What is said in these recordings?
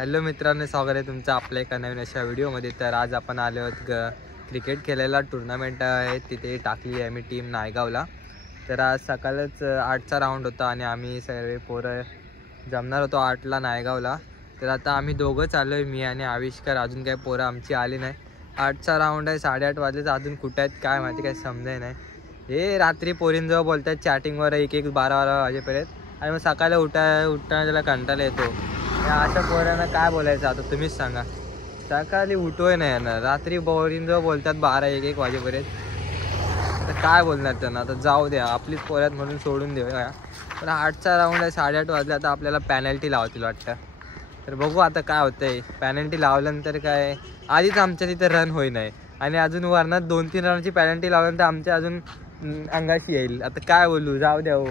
Hello मित्रांनो, स्वागत आहे तुमचं आपल्या एका नवीन अशा व्हिडिओमध्ये। तर आज आपण आलो आहोत क्रिकेट खेळायला। टुर्नामेंट आहे तिथे टाकली आहे मी टीम नायगावला। तर आज सकाळच 8चा राऊंड होता आणि आम्ही सगळे पोरं जमणार होतो 8ला नायगावला। तर आता आम्ही दोघंच आलो आहे, मी आणि आविष्कार। अजून काही पोरं आमची आली नाही। 8चा राऊंड आहे, 8:30 वाजलेच अजून कुठे आहेत काय माहिती, काही समजाय नाही। हे रात्री पोरींजवळ बोलतात चॅटिंगवर 1-12 वाजेपर्यंत आणि मग सकाळी उठताना त्याला कंटाळा येतो। अशा पोरांना काय बोलायचं आता तुम्हीच सांगा। सकाळी उठवय नाही येणार, रात्री पोरींजवळ बोलतात 12-1 वाजेपर्यंत। तर काय बोलणार त्यांना, आता जाऊ द्या, आपलीच पोऱ्यात म्हणून सोडून देऊया। पण 8चा राऊंड आहे, 8:30 वाजले। आता आपल्याला पॅनल्टी लावतील वाटतं, तर बघू आता काय होतंय। पॅनल्टी लावल्यानंतर काय आधीच आमच्या तिथे रन होई नाही आणि अजून वरणात 2-3 रनाची पॅनल्टी लावल्यानंतर आमच्या अजून अंगाशी येईल। आता काय बोलू, जाऊ द्या हो।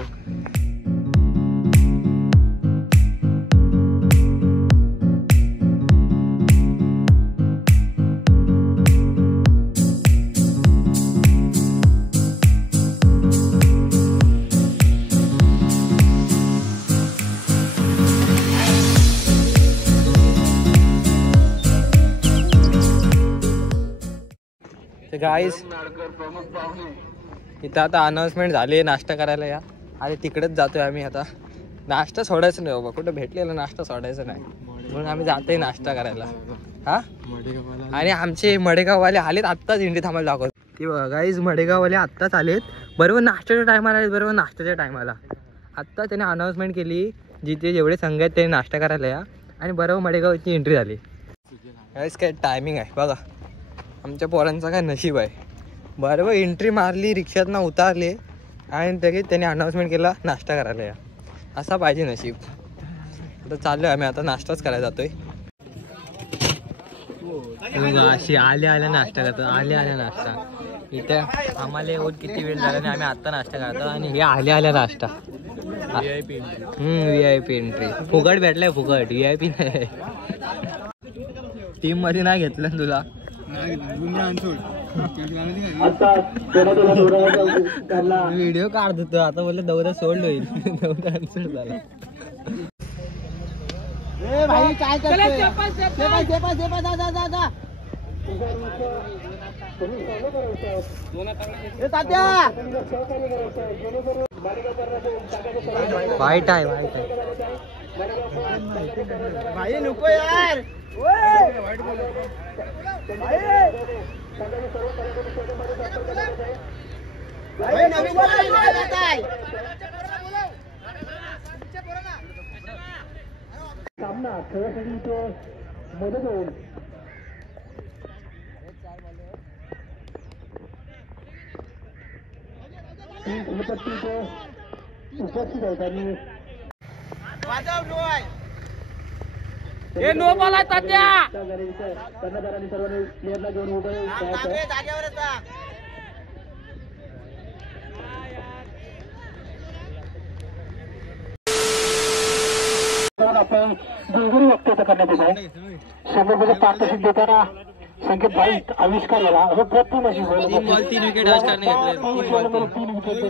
गाईस इथं आता अनाउन्समेंट झाली, नाश्ता करायला या। आणि तिकडेच जातोय आम्ही आता। नाश्ता सोडायचं नाही बाबा, कुठं भेटलेला नाश्ता सोडायचं नाही, म्हणून आम्ही जातोय नाश्ता करायला। हा, आणि आमचे मडेगाववाले आलेत आत्ताच, इंडी थांबायला दाखवत ती बघा गाईज। मडेगाववाले आत्ताच आलेत, बरोबर नाश्त्याच्या टायमाला आलेत, बरोबर नाश्त्याच्या टायमाला। आत्ता त्याने अनाउन्समेंट केली, जिथे जेवढे संघ आहेत ते नाश्ता करायला या, आणि बरोबर मडेगावची एंट्री झाली। गाईज काय टायमिंग आहे बघा, आमच्या पोरांचा काय नशीब आहे। बरोबर एंट्री मारली, रिक्षातनं उतारले आणि तरी त्याने अनाउन्समेंट केला नाश्ता करायला या। असा पाहिजे नशीब। आता चाललो आहे आम्ही, आता नाश्ताच करायला जातोय। अशी आल्या नाश्ता करतो, आल्या नाश्ता। इथे आम्हाला येऊन किती वेळ झाला आणि आम्ही आत्ता नाश्ता करतो, आणि हे आल्या नाश्ता। VIP एंट्री फुकट भेटलाय, फुकट VIP नाही। टीम मध्ये नाही घेतलं तुला, व्हिडिओ काढत होतो, आता बोलले दौरा सोडलं होईल। दौरा अनसोड झाला। भाई काय करतोय? वाईट आहे भाई नको यार। सामना खेळासाठी इथे मदत होईल। उपस्थित आहेत आणि नो बॉल तात्या कर्णधारांनी सर्वांनी प्लेअरला घेऊन उभे आपण दुर्गुणी वक्तव्य करण्यात येत आहे। समोर पारितोषिक देताना संकेत भाई आविष्कार याला प्रथम अशी 3 विकेट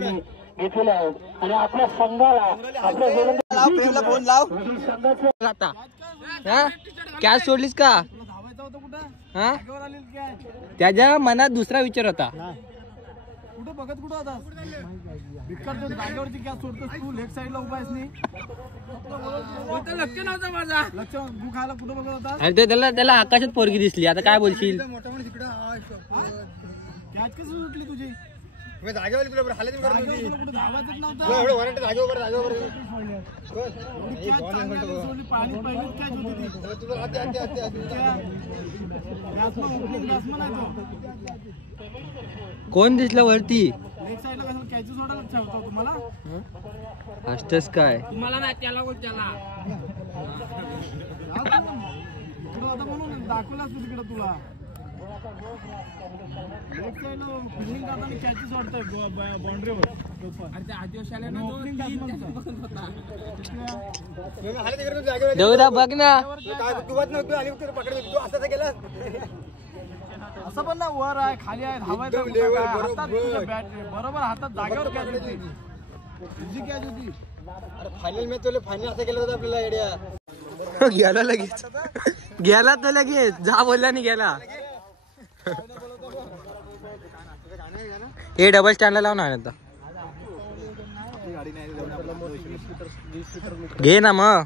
घेतलेले आहेत आणि आपल्या संघाला आपल्या कॅच सोडलीस का? हा, त्याच्या मनात दुसरा विचार होता। कुठं बघत कुठं होता जागेवरची कॅच सोडतोस तू, लेफ्ट साईडला उभा आहेस नी, लक्ष नव्हतं माझा, लक्ष तू खायला कुठं बघत होता? अरे त्याला आकाशात पोरगी दिसली, आता काय बोलशील? कॅच कशी सुटली तुझी? जागेवर कोण दिसला वरती? लेफ्ट साईडला कसं कॅच सोडायला ठेवतो तुम्हाला? असतच काय तुम्हाला नाही, त्याला म्हणून दाखवला असतो तिकडे तुला। लेफ्ट साईडला फिल्डिंग करताना कॅच सोडतोय बाउंड्रीवर। देवदा बघ ना, असं पण ना, वर आहे खाली आहे, धावायचं बॅट बरोबर हातात जागेवर कॅच होती, तुझी कॅच होती। फायनल मॅच फायनल असं केलं होतं आपल्याला आयडिया। गेला लगेच, गेला तर लगेच, जा बोलला नाही गेला. हे डबल स्टँडला लावून आहे आता. घे ना मग.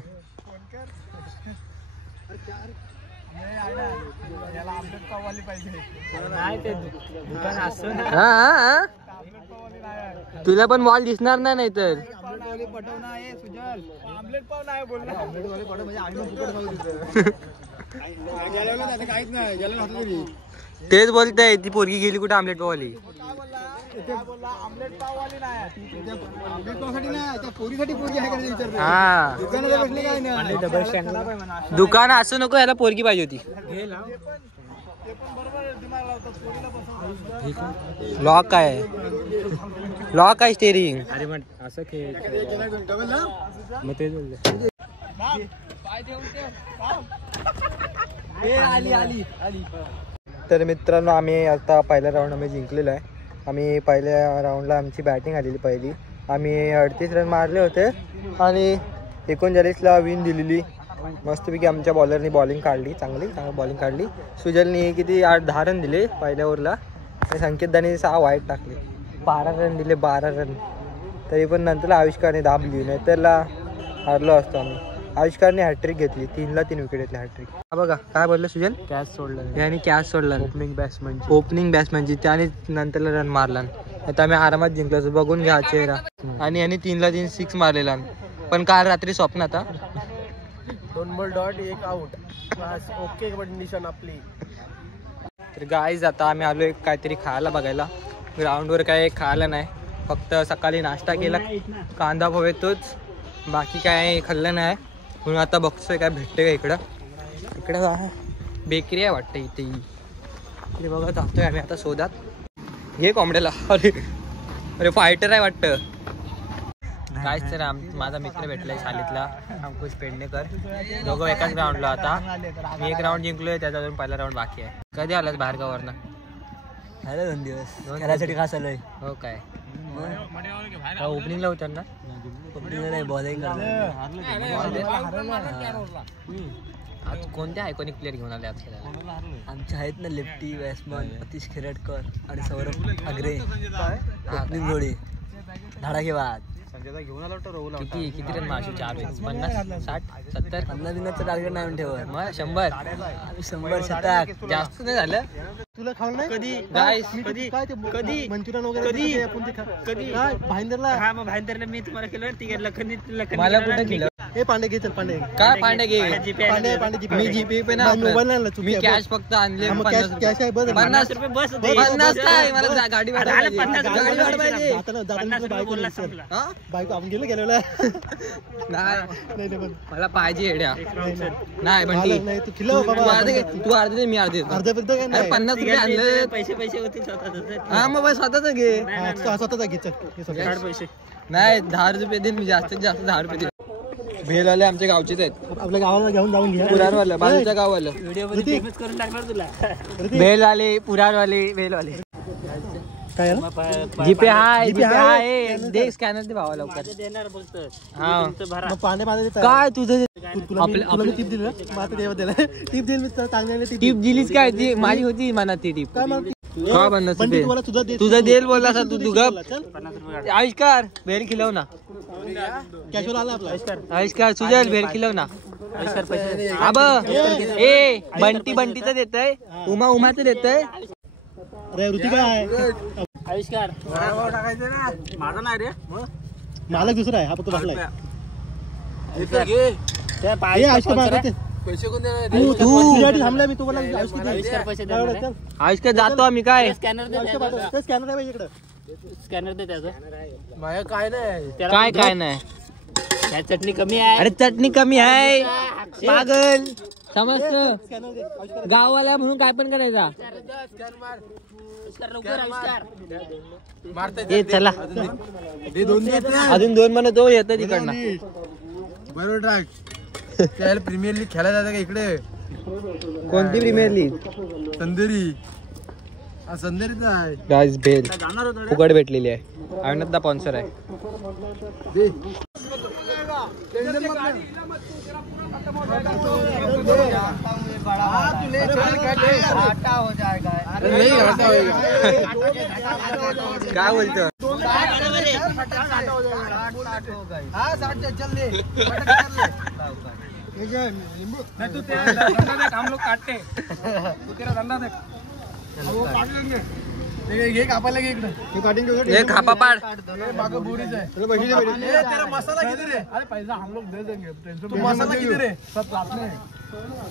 हा तुला पण बॉल दिसणार नाही तर. तेच बोलताय, ती पोरगी गेली कुठे आमलेट पाववाली. हा दुकान असू नको, याला पोरगी पाहिजे होती. लॉक आहे, लॉक आहे स्टेरिंग. अरे मग असं मग ते तर मित्रांनो, आम्ही आता पहिल्या राऊंड आम्ही जिंकलेलो आहे. आम्ही पहिल्या राऊंडला आमची बॅटिंग आलेली पहिली. आम्ही 38 रन मारले होते आणि 39ला विन दिलेली. मस्तपैकी आमच्या बॉलरनी बॉलिंग काढली, चांगली बॉलिंग काढली. सुजलनी किती 8-10 रन दिले पहिल्या ओव्हरला आणि संकेतदानी 6 वाईट टाकले. 12 रन दिले, 12 रन. तरी पण नंतर आविष्कारने दाबली, नाही त्याला हारलो असतो आम्ही. आविष्कारने हॅट्रिक घेतली, 3ला 3 विकेट घेतली हॅट्रिक. हा बघा काय बोललं सुजल, कॅच सोडलं आणि कॅच सोडला. ओपनिंग बॅट्समॅनची त्याने नंतरला रन मारला. आता आम्ही आरामात जिंकलो, बघून घ्या चेहरा. आणि यांनी 3ला 3 6 मारलेला. पण काल रात्री स्वप्नात 2 ball dot 1 out. Okay condition आपली. तर गाईज आता आम्ही आलो एक काहीतरी खायला बघायला. ग्राउंडवर काय खायला नाही, फक्त सकाळी नाश्ता केला, कांदा पोहे तोच, बाकी काय खाल्लं नाही. म्हणून आता बघतोय काय भेटते का इकडं. इकडं बेकरी आहे वाटतं इथे. इथे बघा जातोय आम्ही आता शोधात. घे कोंबड्याला. अरे अरे फायटर आहे वाटतं. काहीच तर माझा मित्र भेटलाय शाळेतला, अंकुश पेडणेकर. दोघं एकाच ग्राउंडला. आता मी एक राऊंड जिंकलोय, त्याचा अजून पहिला राऊंड बाकी आहे. कधी आलास बाहेर गावावरनं? झालं 2 दिवस खेळायसाठी. खास आलोय. हो काय ओपनिंगला उतरणार? ओपनिंगला नाही, बॉलिंग आज कोणत्या आयकॉनिक प्लेअर घेऊन आले आज खेळायला? आमचे आहेत ना लेफ्टी बॅट्समन अतिश खिरटकर आणि सौरभ अग्रे. ओपनिंग जोडी धडाकेबाज. किती रन मारशील? 40, 50, 60, 70? 50 टार्गेट नाही ठेवत. मग 100 शतक. जास्त नाही झालं. तुला खाऊन नाही कधी गाईस कधी कधी मंचुरियन वगैरे कधी भाईंदरला. हा मग भाईंदरला मी तुम्हाला केलं तिकीट लखनी मला कुठे केलं? हे पांडे घे, चल पांडे काय पांडे घे. पांडे मी जीपे पे ना, मोबाईल नाही आणला, मी कॅश फक्त आणले. कॅश आहे बस. 50 रुपये बस 50 काय, मला गाडी भाडं पाहिजे. 50 रुपये गाडी भाडं पाहिजे. बायको हा? बायको आपण गेलेला नाही मला पाहिजे येड्या. नाही बंटी नाही तू खिलो बाबा. तू अर्धे दे, मी अर्धे देतो. अर्ध्या पर्यंत काय नाही. 50 रुपये आणले. पैसे होते स्वतःच. हा मग स्वतःच घे. स्वतःचा घे, चल काढ पैसे. नाही 10 रुपये देईन मी, जास्तीत जास्त 10 रुपये देईन. भेलवाले आमच्या गावचेच आहेत. आपल्या गावाला घेऊन जाऊन घ्या. पुरारवाले बाजूच्या गाववालं. व्हिडिओ मध्ये फेमस करून टाकणार तुला. भेलवाले, पुरारवाले, भेलवाले. काय जीपे हाय, जीपे हाय. दे स्कॅनर दे भावा लवकर. देणार बोलतो. हा तुमचं भरा. मग पांडे काय तुझं तुला मी टिप दिली ना, मग देवा दिला टिप दिली मी चांगली टीप दिलीच काय? ती माझी होती मनात ती टीप. काय मग का बनस तुझं देल बोलला तू गप. आविष्कार भेल खिलव ना. कॅशवर आला आपला आविष्कार सुजल भेल खिलव ना. अब ए बंटीचं देतय, उमाचं देतय. अरे ऋतिक काय आविष्कार माझा नाही रे, मालक दुसरा आहे, हा फक्त बसलाय. पैसे कोण देणार? तू थांबलाय मी तुम्हाला. आविष्कार पैसे देणार. आविष्कार जातो आम्ही. काय स्कॅनर दे. स्कॅनर आहे इकडं. स्कॅनर दे त्याचं. माझ्या काय नाही. काय नाही. काय चटणी कमी आहे. अरे चटणी कमी आहे पागल, समजत. स्कॅनर दे. गाववाला म्हणून काय पण करायचा. ए चला अजून 2 म्हणत तो येतं तिकडनं. बरोबर ट्रॅक. त्याला प्रीमियर लीग खेळायला जातं का इकडे? कोणती प्रीमियर लीग? संदेरी. हा संदेरीचा आहे. गाईस भेल फुकट भेटलेली आहे. अविनाथदा स्पॉन्सर आहे. काय बोलतो तू तेरा हम लोग काटते तू तेरा धंदा देख हे कापायला घे इकडे हे खापा पाड मागं बोरीच आहे तेरा मसाला किती रे अरे पैसा हम लोग दे देंगे टेंशन तू मसाला किती रे सब साथ में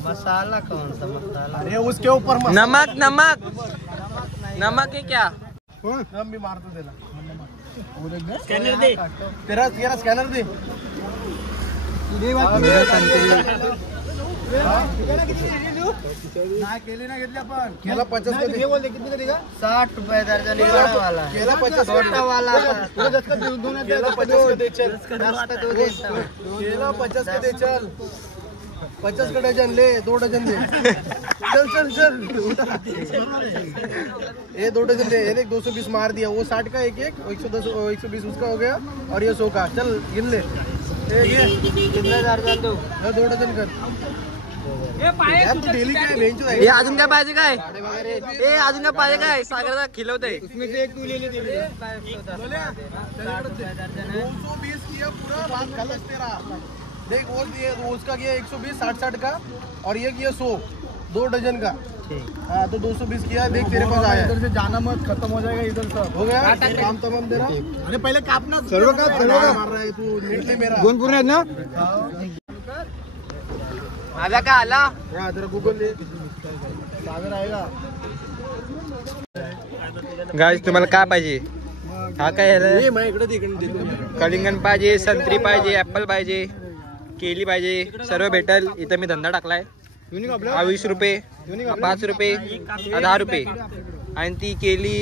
मसाला कौन सा मसाला? अरे उसके ऊपर नमक नमक नमक है क्या मी मारतो त्याला स्कॅनर दे. तेरा तेरा स्कॅनर दे केली ना घेतली आपण केला 50 किती 60 रुपए दर्जन ये बड़ा वाला है। केला 50 छोटा वाला था। केला 50 के दे चल केला 50 के दे चल 50 का डजन ले 2 डजन दे चल चल चल ये 2 डजन ले ये देख 220 मार दिया वो 60 का एक एक 110 120 उसका हो गया और ये 100 का चल गिन ले ये कितने दर्जन दो? 2 डजन कर यार तू डेली काय बेंचो हे अजून काय पाहिजे काय ए अजून काय पाहिजे काय सागरदा खिलवतंय उसमें से एक तू ले ले 220 किया पूरा बात गलत तेरा देख वो ये उसका किया 120 60 का और ये किया 100 2 डजन का हाँ तो 220 किया देख तेरे पास आया इधर से जाना मत खत्म हो जाएगा इधर सब हो गया काम तमाम तेरा अरे पहले कापना सर्व का मार रहा है तू नेट ले मेरा दोन पूर्ण आहेत ना आला का आला हाँ तेरा गूगल ले सागर आएगा गाइस तुम्हाला काय पाहिजे हा काय ये मैं इकडे देतो कलिंगण पाहिजे संत्री पाहिजे ऍपल पाहिजे केली पाहिजे सर्व भेटल इथं मी धंदा टाकलाय 20 रुपये 5 रुपये 10 रुपये आणि ती केली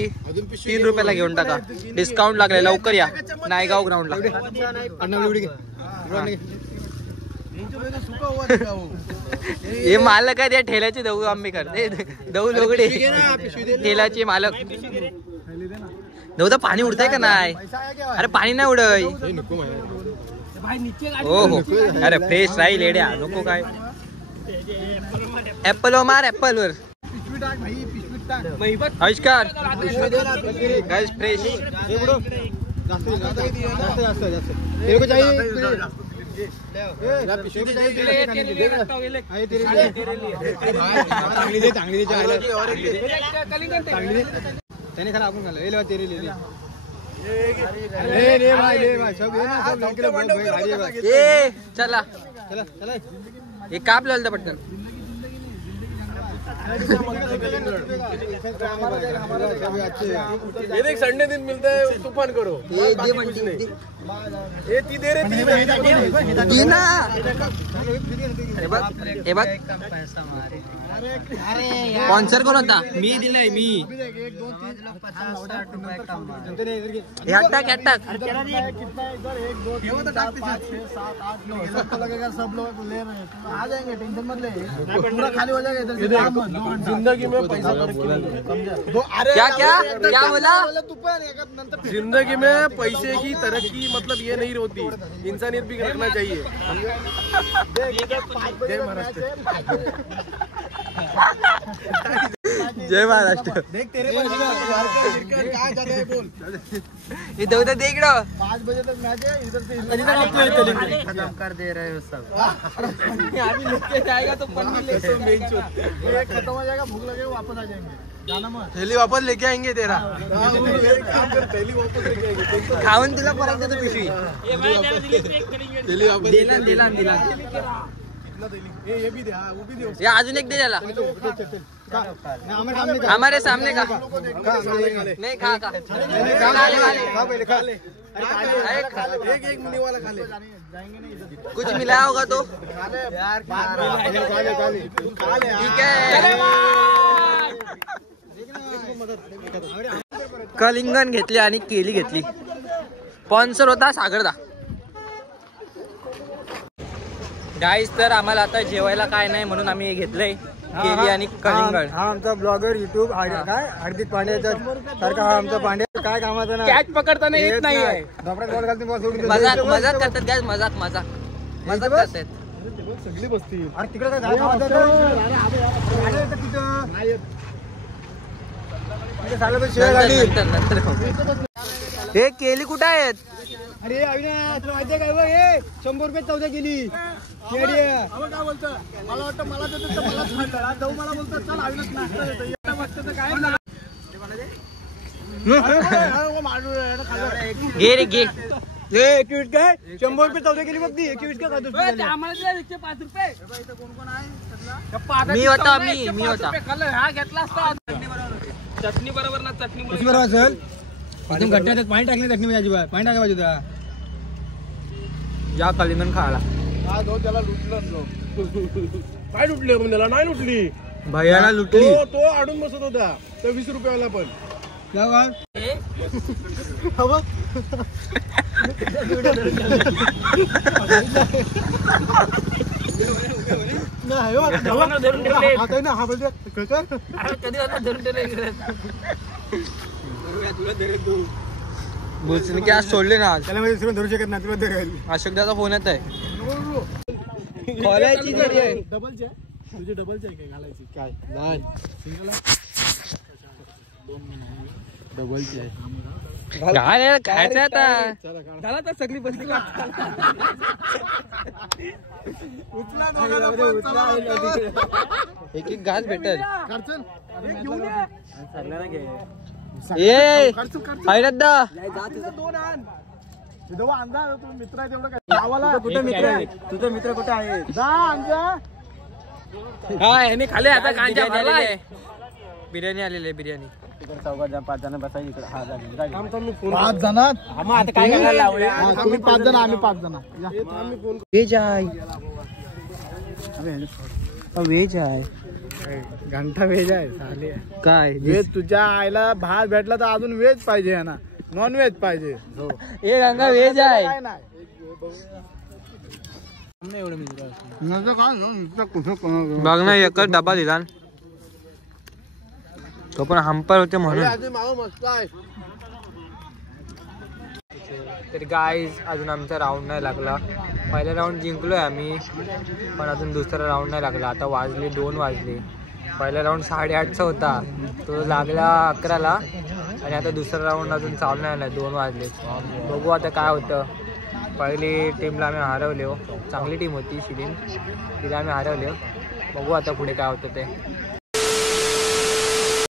3 रुपयाला घेऊन टाका डिस्काउंट लागलाय लवकर या नायगाव ग्राउंडला हे मालक आहे त्या ठेल्याचे दऊ आंबेकर दऊ लोगडे ठेल्याचे मालक दऊ तर पाणी उडतंय का नाही अरे पाणी नाही उडय हो हो अरे फ्रेश राहील एड्या नको काय ऍपल वर मार ऍपल वर आविष्कार गाइस फ्रेश त्याने खरा आपण खाल्लं तेरे ले ए चला चला चला हे काप लावलं पटकन ये देख संडे दिन मिलता है तूफान करो ये ती दे रे दीना हे बघ पैसा मारे स्पॉन्सर कोण होता मी दिलंय मी 1 2 3 50-60 रुपए का मारे हॅटॅक हॅटॅक सबको लगेगा सब लोग ले रहे हैं आ जाएंगे टेंशन मत ले पूरा खाली हो जाएगा इधर से जिंदगी में पैसा क्या क्या क्या बोला जिंदगी में पैसे की तरक्की मतलब ये नहीं होती इंसानियत भी रखना चाहिए जय महाराष्ट्र जय महाराष्ट्र देख तेरे पास कहाँ जाता है बोल इधर उधर देख रहा 5 बजे तक मैच है इधर से खत्म कर दे रहे हो सब। अभी लेके जाएगा तो पन्नी ले खत्म हो जाएगा भूख लगेगा वापस आ जाएंगे जाना मत थैली वापस लेके आएंगे तेरा थैली वापस लेके आएंगे खाऊन तुला परत देतो पिशवी थैली वापस दिला दिला दिला ये भी दे हाँ वो भी दे या अजून एक दे त्याला हमारे सामने का नहीं खा खा एक एक मिनी वाला खा ले कुछ मिलाया होगा तो ठीक है कलिंगण घेतली आणि केली घेतली स्पॉन्सर होता सागरदा गाईस तर आम्हाला आता जेवायला काय नाही म्हणून आम्ही हे घेतलंय केली आणि कलिंगण हा आमचा ब्लॉगर युट्यूब काय हार्दिक पांड्याचा सारखा हा आमचा पांड्या काय कामाचा ना कॅच पकडताना येत नाही मजाक मजाक मजाक करतात गाईस मजाक मजाक मजाक करतात सगळी बसतील. नंतर हे केली कुठं आहेत? अरे अविनाश तुला माहितीये काय बघ हे 100 रुपये चौदा केली. काय बोलतो मला वाटतं मला देतो तर मलाच खाल्लं. जाऊ मला बोलतो चल अविनाश नाश्ता देतो. एवढं वाटतं तर काय झालं? घे रे घे. 21 काय 100 रुपये चौदा केली बघ ती. 21 का खातो आम्हाला 105 रुपये. मी होता मी होता. हा घेतला असता चटणी बरोबर ना चटणी बरोबर असेल. एकदम घट्ट पाणी टाकले चटणी अजिबात पाणी टाकायला पाहिजे होता. या कलिंगण खायला त्याला लुटलं काय लुटली पण त्याला नाही लुटली. भैयाला लुटली. तो आडून बसत होता त्या 20 रुपयाला पण बुचणी आज सोडले ना आज. त्याला धरू शकत नाही तुला धरेल. अशोक दादा फोन येत आहे. खोलायची जरी आहे डबलची तुझी डबलची आहे काय घालायची काय नाही डबलची आहे. खायचं आता. झाला तर सगळी बसली एक एक घास भेटेल. मित्र आहे तेवढं काय कुठे मित्र आहे तुझा मित्र कुठे आहे जा आमचा. खाले आता कांजा बिर्याणी आलेली आहे बिर्याणी. 5 जण बसायचे इकडे. 5 जणात आता काय करायला तुम्ही 5 जण आम्ही 5 जण. व्हेज आहे व्हेज आहे घंटा व्हेज आहे काय व्हेज. तुझ्या आईला भात भेटला तर अजून व्हेज पाहिजे ना नॉन व्हेज पाहिजे. हे गंगा व्हेज आहे. बघ ना एकच डबा दिला तो पण हंपर होते म्हणून. तर गाईज अजून आमचा राऊंड नाही लागला. पहिला राऊंड जिंकलोय आम्ही पण अजून दुसरा राऊंड नाही लागला. आता वाजले 2 वाजले. पहिला राऊंड 8:30चा होता तो लागला 11ला आणि आता दुसरा राऊंड अजून चालू नाही आला 2 वाजले. बघू आता काय होतं. पहिली टीमला आम्ही हरवले. चांगली टीम होती शिरीन तिला आम्ही हरवले. बघू आता पुढे काय होतं ते.